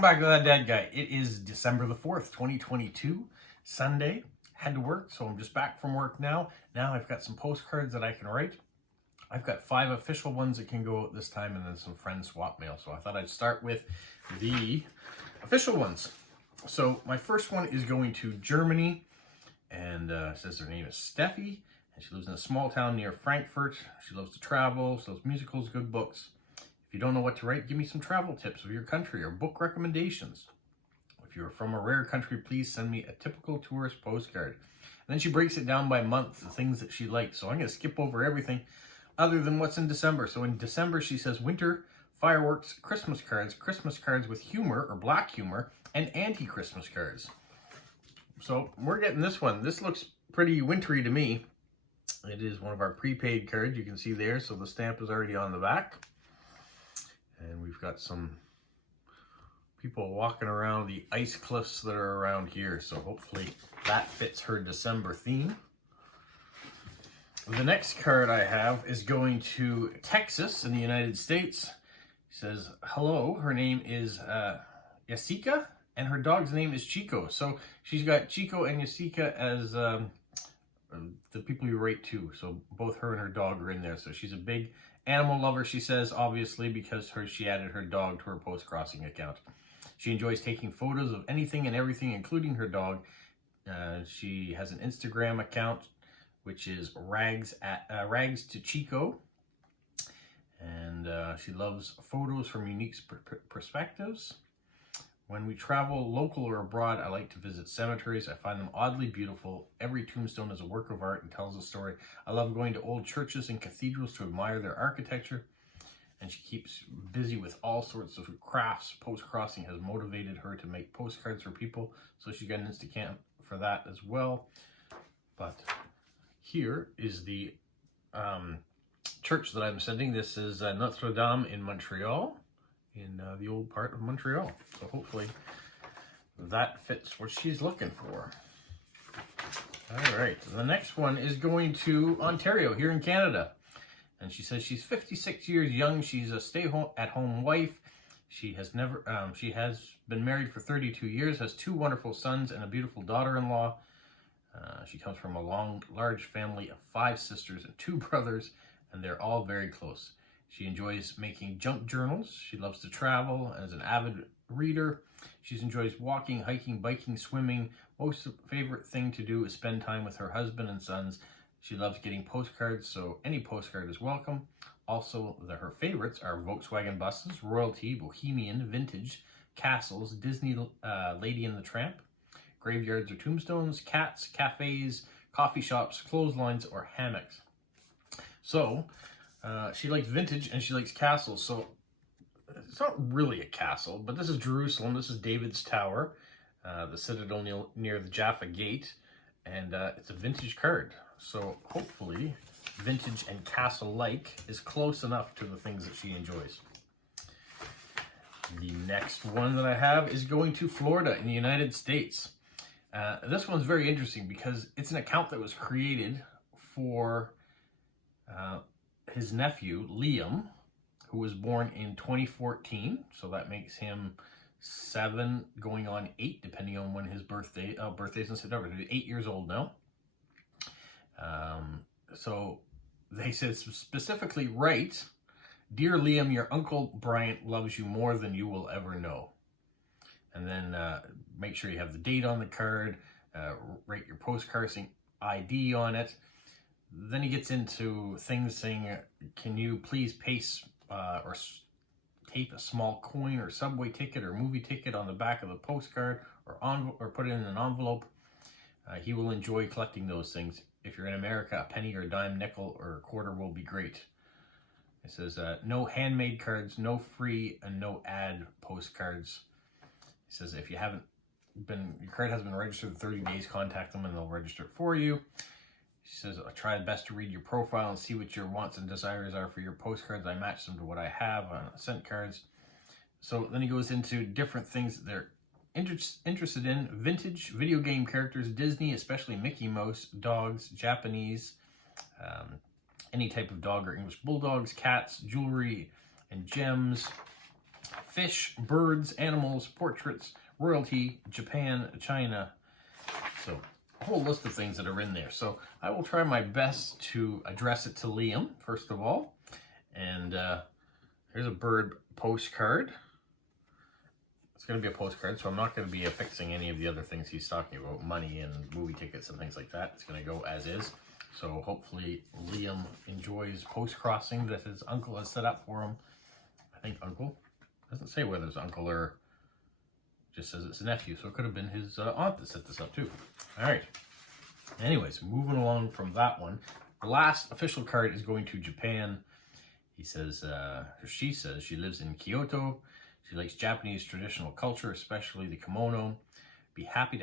Welcome back to That Dad Guy. It is December the 4th, 2022, Sunday. Had to work, so I'm just back from work now. Now I've got some postcards that I can write. I've got 5 official ones that can go out this time and then some friend swap mail. So I thought I'd start with the official ones. So my first one is going to Germany, and says her name is Steffi, and she lives in a small town near Frankfurt. She loves to travel, she loves musicals, good books. If you don't know what to write, give me some travel tips of your country or book recommendations. If you're from a rare country, please send me a typical tourist postcard. And then she breaks it down by month, the things that she likes. So I'm going to skip over everything other than what's in December. So in December, she says winter, fireworks, Christmas cards with humor or black humor, and anti-Christmas cards. So we're getting this one. This looks pretty wintry to me. It is one of our prepaid cards, you can see there. So the stamp is already on the back. And we've got some people walking around the ice cliffs that are around here. So hopefully that fits her December theme. The next card I have is going to Texas in the United States. She says, hello, her name is Jessica, and her dog's name is Chico. So she's got Chico and Jessica as the people you write to. So both her and her dog are in there. So she's a big animal lover, she says, obviously, because she added her dog to her Postcrossing account. She enjoys taking photos of anything and everything, including her dog. She has an Instagram account, which is Rags to Chico. And she loves photos from unique perspectives. When we travel local or abroad, I like to visit cemeteries. I find them oddly beautiful. Every tombstone is a work of art and tells a story. I love going to old churches and cathedrals to admire their architecture. And she keeps busy with all sorts of crafts. Postcrossing has motivated her to make postcards for people. So she got an Instacam for that as well. But here is the church that I'm sending. This is Notre Dame in Montreal. In the old part of Montreal. So hopefully that fits what she's looking for. All right, the next one is going to Ontario here in Canada. And she says she's 56 years young. She's a stay-at-home wife. She has been married for 32 years, has 2 wonderful sons and a beautiful daughter-in-law. She comes from a large family of 5 sisters and 2 brothers, and they're all very close. She enjoys making junk journals. She loves to travel and is an avid reader. She enjoys walking, hiking, biking, swimming. Most favorite thing to do is spend time with her husband and sons. She loves getting postcards, so any postcard is welcome. Also, her favorites are Volkswagen buses, royalty, bohemian, vintage, castles, Disney Lady and the Tramp, graveyards or tombstones, cats, cafes, coffee shops, clotheslines, or hammocks. So, she likes vintage and she likes castles. So it's not really a castle, but this is Jerusalem. This is David's Tower, the citadel near the Jaffa Gate, and it's a vintage card. So hopefully vintage and castle-like is close enough to the things that she enjoys. The next one that I have is going to Florida in the United States. This one's very interesting because it's an account that was created for his nephew, Liam, who was born in 2014. So that makes him 7 going on 8, depending on when his birthday's in September. He's 8 years old now. So they said specifically, write, Dear Liam, your Uncle Bryant loves you more than you will ever know. And then make sure you have the date on the card, write your Postcrossing ID on it. Then he gets into things saying, can you please paste or tape a small coin or subway ticket or movie ticket on the back of the postcard or put it in an envelope. He will enjoy collecting those things. If you're in America, a penny or dime, nickel or a quarter will be great. It says, no handmade cards, no free and no ad postcards. He says, if you haven't your card hasn't been registered in 30 days, contact them and they'll register it for you. She says, I try best to read your profile and see what your wants and desires are for your postcards. I match them to what I have on sent cards. So then he goes into different things that they're interested in. Vintage, video game characters, Disney, especially Mickey Mouse, dogs, Japanese, any type of dog or English bulldogs, cats, jewelry, and gems. fish, birds, animals, portraits, royalty, Japan, China. So a whole list of things that are in there. So I will try my best to address it to Liam, first of all. And here's a bird postcard. It's going to be a postcard, so I'm not going to be affixing any of the other things he's talking about, money and movie tickets and things like that. It's going to go as is. So hopefully Liam enjoys post-crossing that his uncle has set up for him. I think uncle. Doesn't say whether it's uncle or just says it's a nephew. So it could have been his aunt that set this up too. All right. Anyways, moving along from that one. The last official card is going to Japan. He says, or she says, she lives in Kyoto. She likes Japanese traditional culture, especially the kimono. Be happy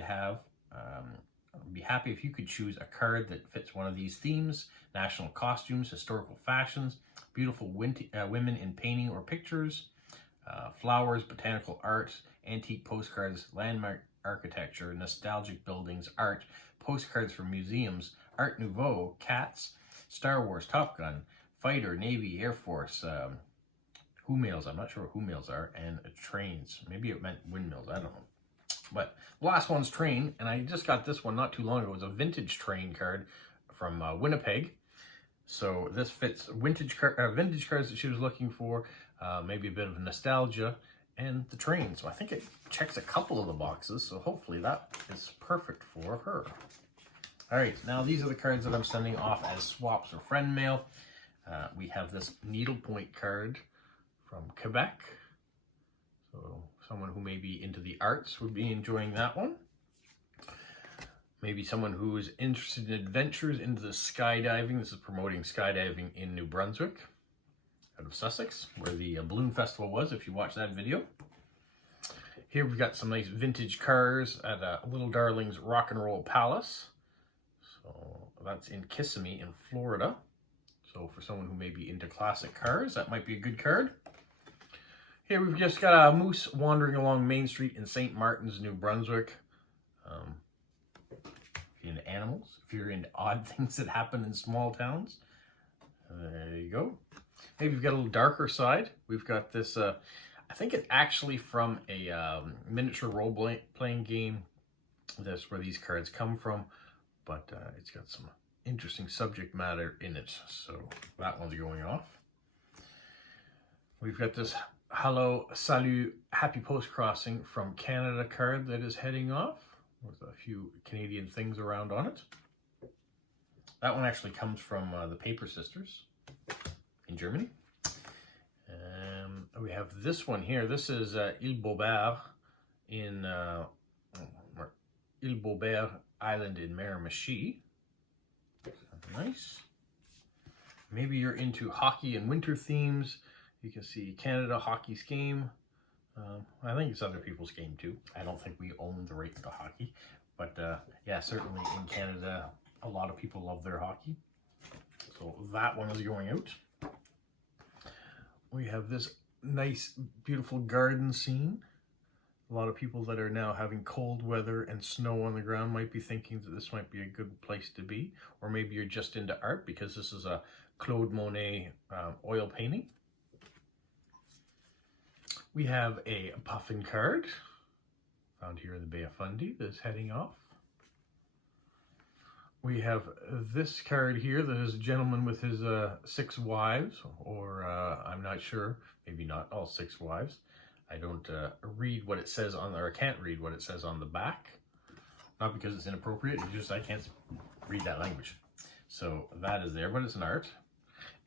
if you could choose a card that fits one of these themes: national costumes, historical fashions, beautiful women in painting or pictures, flowers, botanical art, antique postcards, landmark architecture, nostalgic buildings, art, postcards from museums, Art Nouveau, cats, Star Wars, Top Gun, fighter, Navy, Air Force, who-mails, I'm not sure what who-mails are, and trains. Maybe it meant windmills, I don't know. But the last one's train, and I just got this one not too long ago. It was a vintage train card from Winnipeg. So this fits vintage cards that she was looking for, maybe a bit of nostalgia, and the train. So I think it checks a couple of the boxes, so hopefully that is perfect for her. All right, now these are the cards that I'm sending off as swaps or friend mail. We have this needlepoint card from Quebec. So someone who may be into the arts would be enjoying that one. Maybe someone who is interested in adventures into the skydiving. This is promoting skydiving in New Brunswick, out of Sussex, where the balloon festival was, if you watched that video. Here we've got some nice vintage cars at Little Darling's Rock and Roll Palace. So that's in Kissimmee in Florida. So for someone who may be into classic cars, that might be a good card. Here we've just got a moose wandering along Main Street in St. Martin's, New Brunswick. If you're into animals, if you're into odd things that happen in small towns, there you go. Maybe we've got a little darker side. We've got this, I think it's actually from a miniature role-playing game. That's where these cards come from, but it's got some interesting subject matter in it. So that one's going off. We've got this Hello, Salut, Happy Post-Crossing from Canada card that is heading off with a few Canadian things around on it. That one actually comes from the Paper Sisters in Germany. We have this one here. This is Ile Beaubert in Ile Beaubert Island in Miramichi. Nice. Maybe you're into hockey and winter themes. You can see Canada Hockey's game. I think it's other people's game too. I don't think we own the rights to hockey. But yeah, certainly in Canada, a lot of people love their hockey. So that one is going out. We have this nice, beautiful garden scene. A lot of people that are now having cold weather and snow on the ground might be thinking that this might be a good place to be. Or maybe you're just into art because this is a Claude Monet oil painting. We have a puffin card found here in the Bay of Fundy that's heading off. We have this card here that is a gentleman with his 6 wives, or I'm not sure, maybe not all 6 wives. I don't read what it says on, or I can't read what it says on the back. Not because it's inappropriate, it's just I can't read that language. So that is there, but it's an art.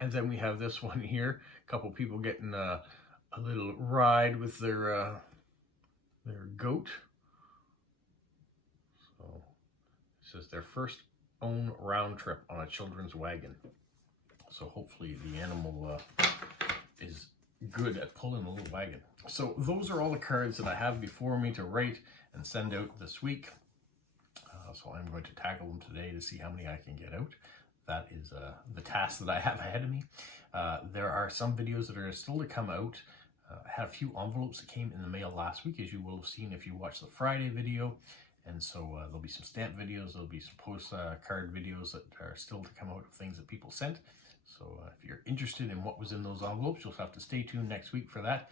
And then we have this one here, a couple people getting a little ride with their goat. So it says their first own round trip on a children's wagon. So hopefully the animal is good at pulling the little wagon. So those are all the cards that I have before me to write and send out this week. So I'm going to tackle them today to see how many I can get out. That is the task that I have ahead of me. There are some videos that are still to come out. I had a few envelopes that came in the mail last week, as you will have seen if you watched the Friday video. And so there'll be some stamp videos, there'll be some postcard videos that are still to come out of things that people sent. So if you're interested in what was in those envelopes, you'll have to stay tuned next week for that.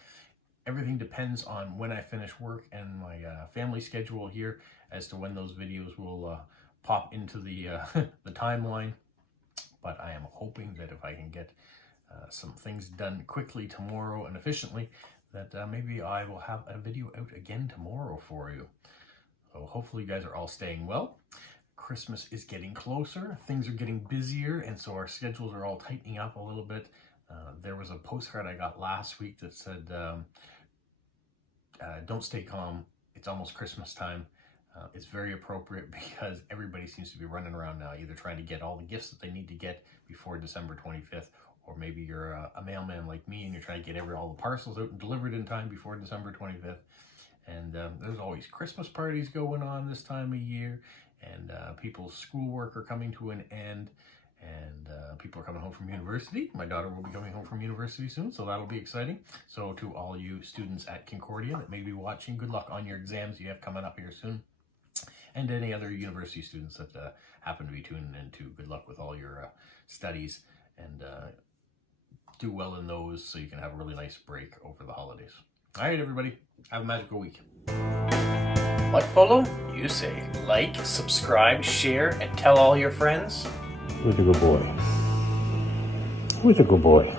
everything depends on when I finish work and my family schedule here as to when those videos will pop into the the timeline. But I am hoping that if I can get some things done quickly tomorrow and efficiently, that maybe I will have a video out again tomorrow for you. So hopefully you guys are all staying well. Christmas is getting closer, things are getting busier, and so our schedules are all tightening up a little bit. There was a postcard I got last week that said, don't stay calm, it's almost Christmas time. It's very appropriate because everybody seems to be running around now, either trying to get all the gifts that they need to get before December 25th, or maybe you're a mailman like me and you're trying to get all the parcels out and delivered in time before December 25th. And there's always Christmas parties going on this time of year, and people's schoolwork are coming to an end, and people are coming home from university. My daughter will be coming home from university soon, so that'll be exciting. So to all you students at Concordia that may be watching, good luck on your exams you have coming up here soon. And any other university students that happen to be tuning in too, good luck with all your studies, and do well in those so you can have a really nice break over the holidays. All right, everybody, have a magical week. What, Polo? You say like, subscribe, share, and tell all your friends? Who's a good boy? Who's a good boy?